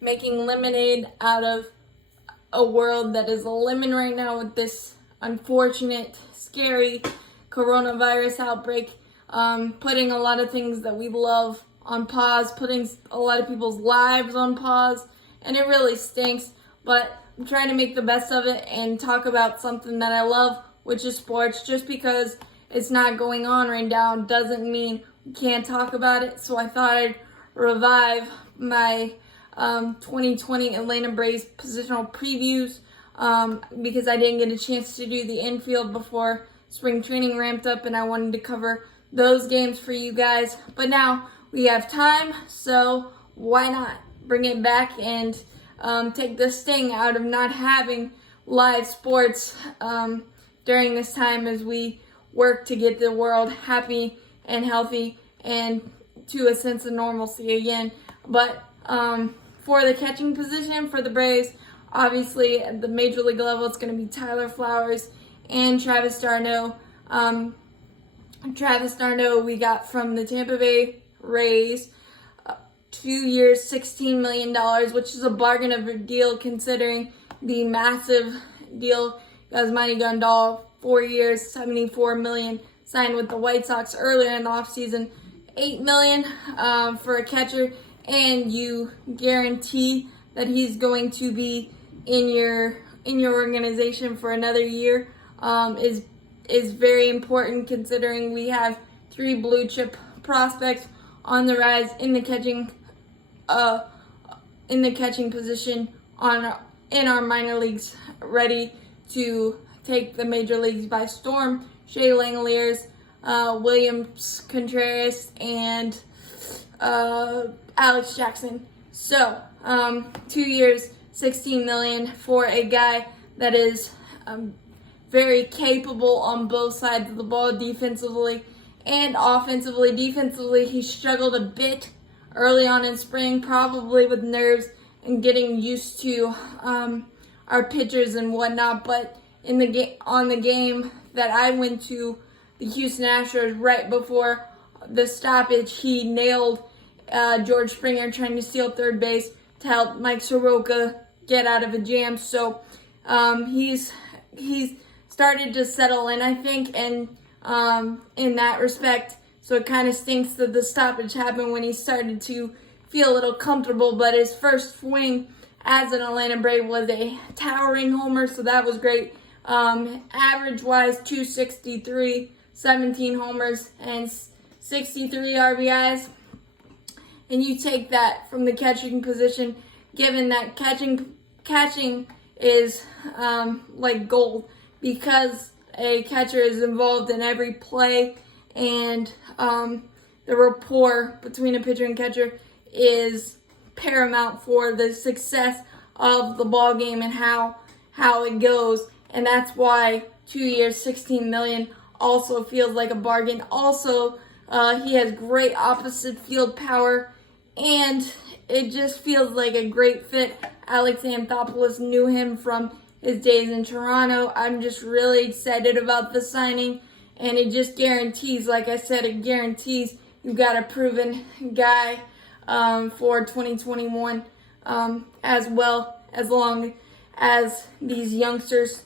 making lemonade out of a world that is a lemon right now with this unfortunate, scary coronavirus outbreak, putting a lot of things that we love on pause, putting a lot of people's lives on pause, and it really stinks, but I'm trying to make the best of it and talk about something that I love, which is sports. Just because it's not going on right now doesn't mean we can't talk about it, so I thought I'd revive my 2020 Atlanta Braves positional previews because I didn't get a chance to do the infield before spring training ramped up, and I wanted to cover those games for you guys. But now we have time, so why not bring it back and take the sting out of not having live sports during this time as we work to get the world happy and healthy and to a sense of normalcy again. But for the catching position for the Braves, obviously at the major league level, it's going to be Tyler Flowers and Travis dArnaud. Travis dArnaud we got from the Tampa Bay Rays, 2 years, $16 million, which is a bargain of a deal considering the massive deal Yasmani Grandal, 4 years, $74 million, signed with the White Sox earlier in the offseason, $8 million for a catcher, and you guarantee that he's going to be in your organization for another year, is very important considering we have 3 blue chip prospects on the rise in the catching position in our minor leagues, ready to take the major leagues by storm. Shea Langeliers, Williams Contreras, and Alex Jackson. So 2 years, $16 million for a guy that is very capable on both sides of the ball, defensively and offensively. Defensively, he struggled a bit early on in spring, probably with nerves and getting used to our pitchers and whatnot. But in the game that I went to, the Houston Astros, right before the stoppage, he nailed George Springer trying to steal third base to help Mike Soroka get out of a jam. So he's started to settle in, I think, and in that respect. So it kind of stinks that the stoppage happened when he started to feel a little comfortable. But his first swing as an Atlanta Brave was a towering homer, so that was great. Average-wise, 263, 17 homers, and 63 RBIs. And you take that from the catching position, given that catching is like gold, because a catcher is involved in every play, and the rapport between a pitcher and catcher is paramount for the success of the ball game and how it goes. And that's why 2 years, $16 million also feels like a bargain. Also, he has great opposite field power, and it just feels like a great fit. Alex Anthopoulos knew him from his days in Toronto. I'm just really excited about the signing, and it just guarantees, like I said, it guarantees you've got a proven guy for 2021, as well, as long as these youngsters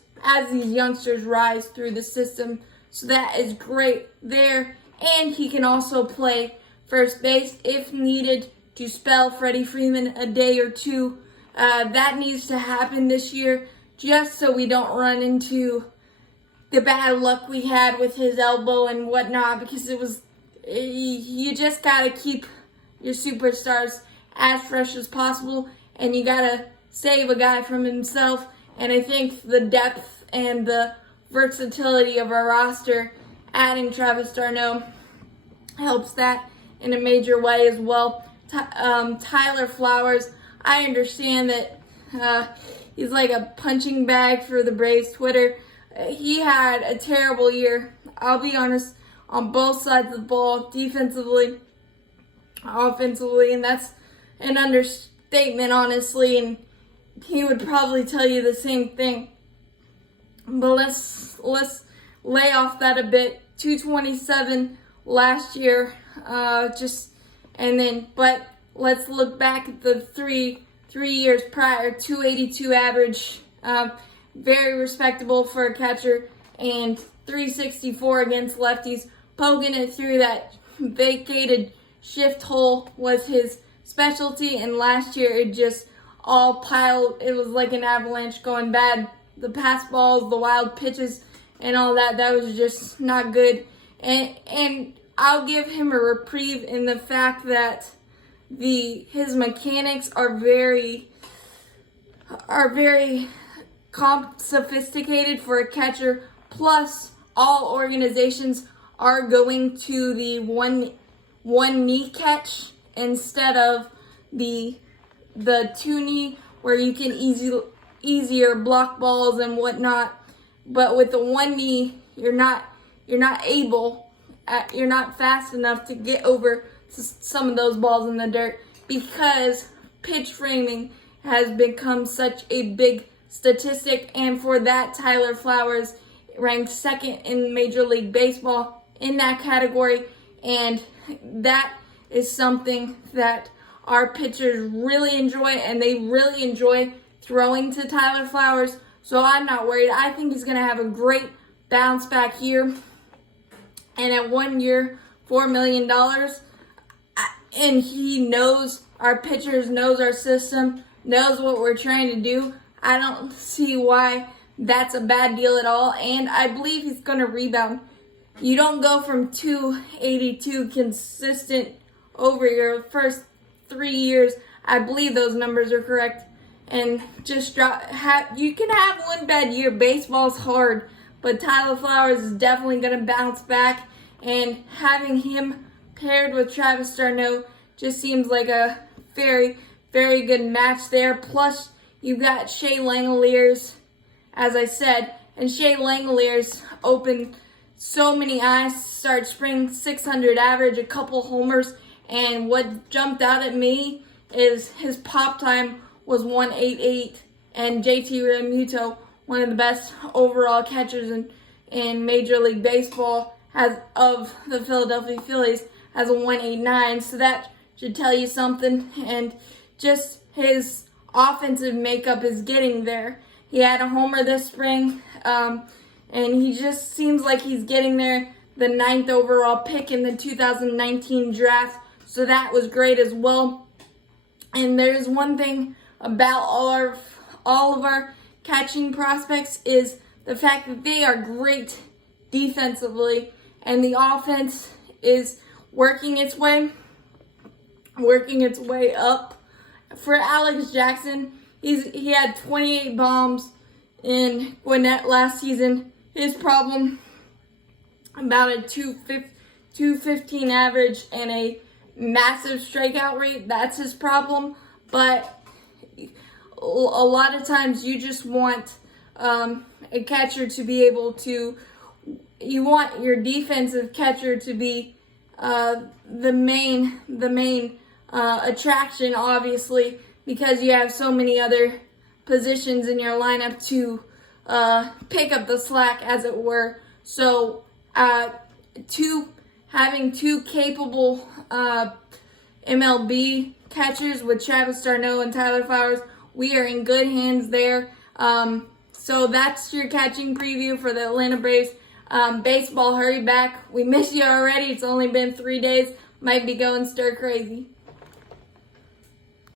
rise through the system. So that is great there. And he can also play first base if needed to spell Freddie Freeman a day or two. That needs to happen this year, just so we don't run into the bad luck we had with his elbow and whatnot, because you just got to keep your superstars as fresh as possible, and you got to save a guy from himself. And I think the depth and the versatility of our roster, adding Travis dArnaud, helps that in a major way as well. Tyler Flowers, I understand that he's like a punching bag for the Braves Twitter. He had a terrible year, I'll be honest, on both sides of the ball, defensively, offensively, and that's an understatement, honestly, and he would probably tell you the same thing. But let's lay off that a bit. 227 last year, but let's look back at the three 3 years prior, 282 average, very respectable for a catcher, and 364 against lefties. Poking it through that vacated shift hole was his specialty, and last year it just all piled. It was like an avalanche going bad. The pass balls, the wild pitches, and all that was just not good. And I'll give him a reprieve in the fact that his mechanics are very sophisticated for a catcher. Plus, all organizations are going to the one knee catch instead of the 2 knee, where you can easier block balls and whatnot. But with the 1 knee, you're not fast enough to get over some of those balls in the dirt, because pitch framing has become such a big statistic. And for that, Tyler Flowers ranked second in Major League Baseball in that category, and that is something that our pitchers really enjoy, and they really enjoy throwing to Tyler Flowers. So I'm not worried. I think he's going to have a great bounce back year. And at 1 year, $4 million, and he knows, our pitchers knows our system, knows what we're trying to do. I don't see why that's a bad deal at all, and I believe he's going to rebound. You don't go from 282 consistent over your first 3 years. I believe those numbers are correct. And just you can have one bad year. Baseball's hard, but Tyler Flowers is definitely going to bounce back. And having him paired with Travis dArnaud just seems like a very, very good match there. Plus, you've got Shea Langeliers, as I said, and Shea Langeliers opened so many eyes, start spring 600 average, a couple homers, and what jumped out at me is his pop time was 188, and JT Realmuto, one of the best overall catchers in Major League Baseball, of the Philadelphia Phillies, has a 189, so that should tell you something. And just his offensive makeup is getting there. He had a homer this spring, and he just seems like he's getting there. The 9th overall pick in the 2019 draft, so that was great as well. And there's one thing about all of our catching prospects is the fact that they are great defensively, and the offense is working its way up. For Alex Jackson, he had 28 bombs in Gwinnett last season. His problem, about a 215 average and a massive strikeout rate. That's his problem. But a lot of times you just want a catcher to be able to, you want your defensive catcher to be the main attraction, obviously, because you have so many other positions in your lineup to pick up the slack, as it were. So having two capable MLB catchers with Travis dArnaud and Tyler Flowers, we are in good hands there. So that's your catching preview for the Atlanta Braves. Baseball, hurry back. We miss you already. It's only been 3 days. Might be going stir crazy.